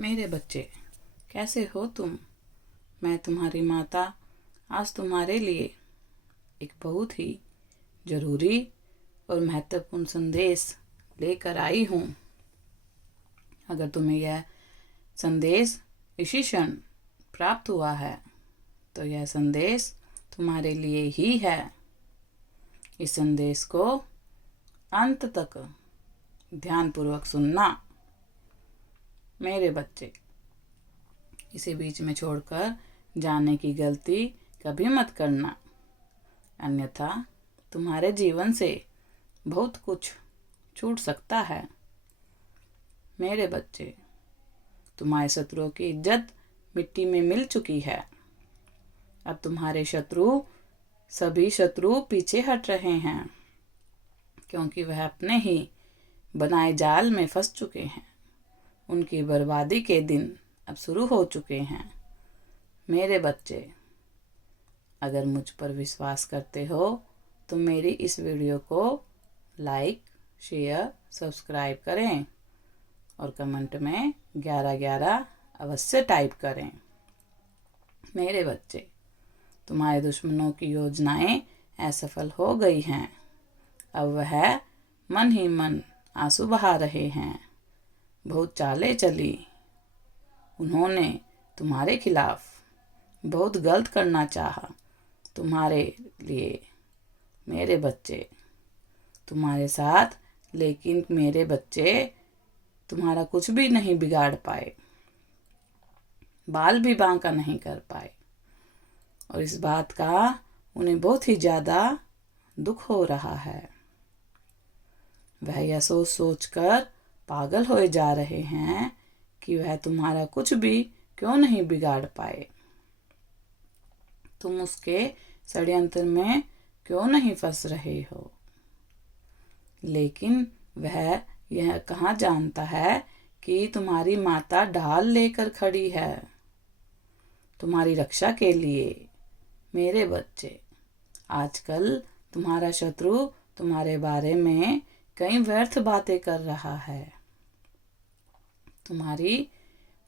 मेरे बच्चे, कैसे हो तुम? मैं तुम्हारी माता आज तुम्हारे लिए एक बहुत ही ज़रूरी और महत्वपूर्ण संदेश लेकर आई हूँ। अगर तुम्हें यह संदेश इसी क्षण प्राप्त हुआ है तो यह संदेश तुम्हारे लिए ही है। इस संदेश को अंत तक ध्यानपूर्वक सुनना। मेरे बच्चे, इसे बीच में छोड़कर जाने की गलती कभी मत करना, अन्यथा तुम्हारे जीवन से बहुत कुछ छूट सकता है। मेरे बच्चे, तुम्हारे शत्रुओं की इज्जत मिट्टी में मिल चुकी है। अब तुम्हारे सभी शत्रु पीछे हट रहे हैं, क्योंकि वह अपने ही बनाए जाल में फंस चुके हैं। उनकी बर्बादी के दिन अब शुरू हो चुके हैं। मेरे बच्चे, अगर मुझ पर विश्वास करते हो तो मेरी इस वीडियो को लाइक, शेयर, सब्सक्राइब करें और कमेंट में 1111 अवश्य टाइप करें। मेरे बच्चे, तुम्हारे दुश्मनों की योजनाएं असफल हो गई हैं। अब वह मन ही मन आंसू बहा रहे हैं। बहुत चालें चली। उन्होंने तुम्हारे खिलाफ बहुत गलत करना चाहा तुम्हारे लिए। मेरे बच्चे, तुम्हारे साथ, लेकिन मेरे बच्चे तुम्हारा कुछ भी नहीं बिगाड़ पाए, बाल भी बांका नहीं कर पाए। और इस बात का उन्हें बहुत ही ज़्यादा दुख हो रहा है। वह यह सोच सोच कर पागल होए जा रहे हैं कि वह तुम्हारा कुछ भी क्यों नहीं बिगाड़ पाए। तुम उसके षड्यंत्र में क्यों नहीं फंस रहे हो। लेकिन वह यह कहाँ जानता है कि तुम्हारी माता ढाल लेकर खड़ी है तुम्हारी रक्षा के लिए। मेरे बच्चे, आजकल तुम्हारा शत्रु तुम्हारे बारे में कई व्यर्थ बातें कर रहा है, तुम्हारी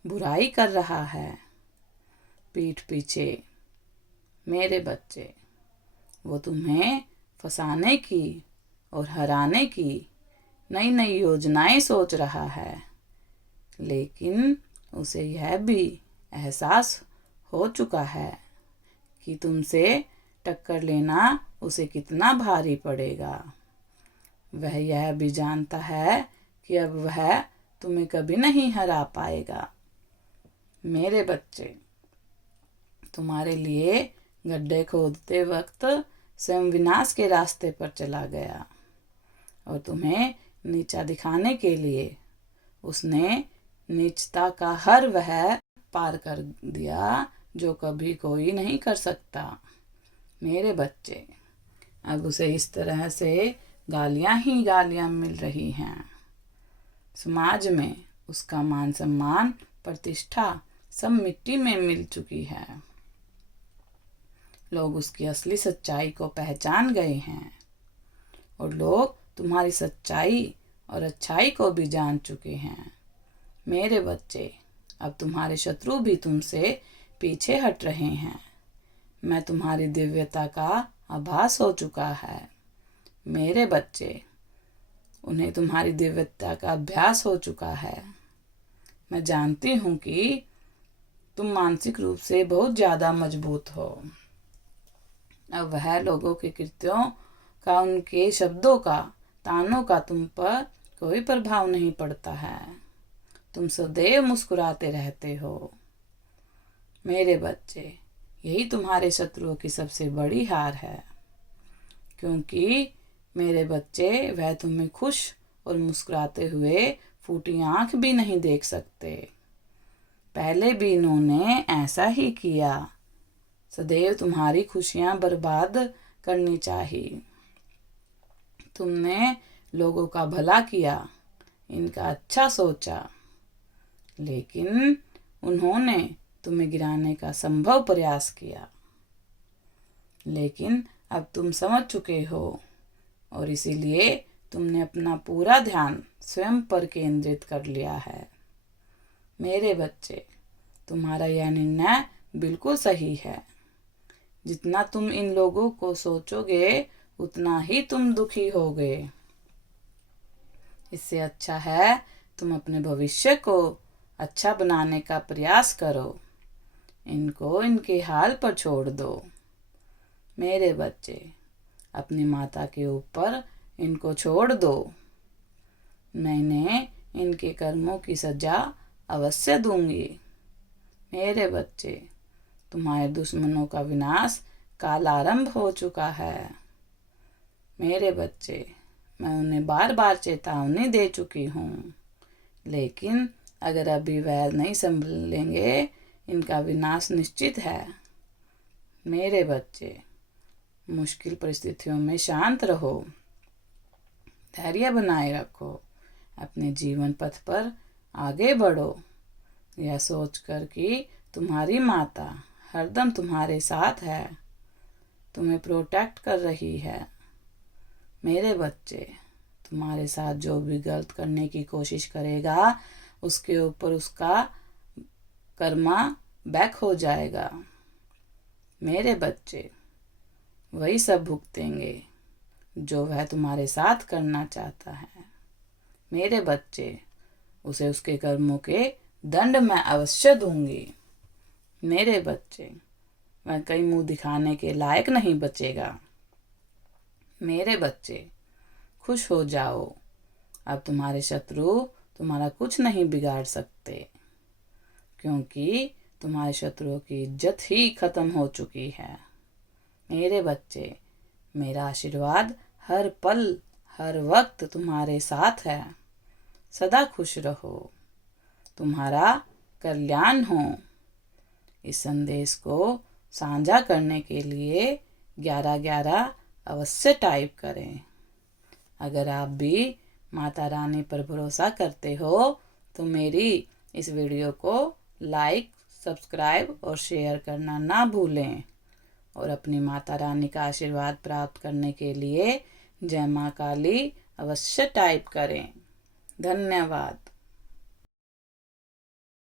बुराई कर रहा है पीठ पीछे। मेरे बच्चे, वो तुम्हें फंसाने की और हराने की नई नई योजनाएं सोच रहा है, लेकिन उसे यह भी एहसास हो चुका है कि तुमसे टक्कर लेना उसे कितना भारी पड़ेगा। वह यह भी जानता है कि अब वह तुम्हें कभी नहीं हरा पाएगा। मेरे बच्चे, तुम्हारे लिए गड्ढे खोदते वक्त स्वयं विनाश के रास्ते पर चला गया और तुम्हें नीचा दिखाने के लिए उसने नीचता का हर वह पार कर दिया जो कभी कोई नहीं कर सकता। मेरे बच्चे, अब उसे इस तरह से गालियां ही गालियां मिल रही हैं। समाज में उसका मान सम्मान, प्रतिष्ठा सब मिट्टी में मिल चुकी है। लोग उसकी असली सच्चाई को पहचान गए हैं और लोग तुम्हारी सच्चाई और अच्छाई को भी जान चुके हैं। मेरे बच्चे, अब तुम्हारे शत्रु भी तुमसे पीछे हट रहे हैं। मैं तुम्हारी दिव्यता का आभास हो चुका है। मेरे बच्चे, उन्हें तुम्हारी दिव्यता का अभ्यास हो चुका है। मैं जानती हूँ कि तुम मानसिक रूप से बहुत ज़्यादा मजबूत हो। अब वह लोगों के कृत्यों का, उनके शब्दों का, तानों का तुम पर कोई प्रभाव नहीं पड़ता है। तुम सदैव मुस्कुराते रहते हो। मेरे बच्चे, यही तुम्हारे शत्रुओं की सबसे बड़ी हार है, क्योंकि मेरे बच्चे, वह तुम्हें खुश और मुस्कुराते हुए फूटी आंख भी नहीं देख सकते। पहले भी इन्होंने ऐसा ही किया। सदैव तुम्हारी खुशियां बर्बाद करनी चाहिए। तुमने लोगों का भला किया, इनका अच्छा सोचा, लेकिन उन्होंने तुम्हें गिराने का संभव प्रयास किया। लेकिन अब तुम समझ चुके हो और इसीलिए तुमने अपना पूरा ध्यान स्वयं पर केंद्रित कर लिया है। मेरे बच्चे, तुम्हारा यह निर्णय बिल्कुल सही है। जितना तुम इन लोगों को सोचोगे उतना ही तुम दुखी होगे। इससे अच्छा है तुम अपने भविष्य को अच्छा बनाने का प्रयास करो। इनको इनके हाल पर छोड़ दो। मेरे बच्चे, अपनी माता के ऊपर इनको छोड़ दो। मैं इन्हें इनके कर्मों की सजा अवश्य दूंगी। मेरे बच्चे, तुम्हारे दुश्मनों का विनाश काल आरंभ हो चुका है। मेरे बच्चे, मैं उन्हें बार बार चेतावनी दे चुकी हूँ, लेकिन अगर अभी वह नहीं संभलेंगे इनका विनाश निश्चित है। मेरे बच्चे, मुश्किल परिस्थितियों में शांत रहो, धैर्य बनाए रखो, अपने जीवन पथ पर आगे बढ़ो, यह सोचकर कि तुम्हारी माता हरदम तुम्हारे साथ है, तुम्हें प्रोटेक्ट कर रही है। मेरे बच्चे, तुम्हारे साथ जो भी गलत करने की कोशिश करेगा उसके ऊपर उसका कर्मा बैक हो जाएगा। मेरे बच्चे, वही सब भुगतेंगे जो वह तुम्हारे साथ करना चाहता है। मेरे बच्चे, उसे उसके कर्मों के दंड मैं अवश्य दूंगी। मेरे बच्चे, वह कहीं मुंह दिखाने के लायक नहीं बचेगा। मेरे बच्चे, खुश हो जाओ, अब तुम्हारे शत्रु तुम्हारा कुछ नहीं बिगाड़ सकते, क्योंकि तुम्हारे शत्रुओं की इज्जत ही खत्म हो चुकी है। मेरे बच्चे, मेरा आशीर्वाद हर पल हर वक्त तुम्हारे साथ है। सदा खुश रहो, तुम्हारा कल्याण हो। इस संदेश को साझा करने के लिए 1111 अवश्य टाइप करें। अगर आप भी माता रानी पर भरोसा करते हो तो मेरी इस वीडियो को लाइक, सब्सक्राइब और शेयर करना ना भूलें। और अपनी माता रानी का आशीर्वाद प्राप्त करने के लिए जय माँ काली अवश्य टाइप करें। धन्यवाद।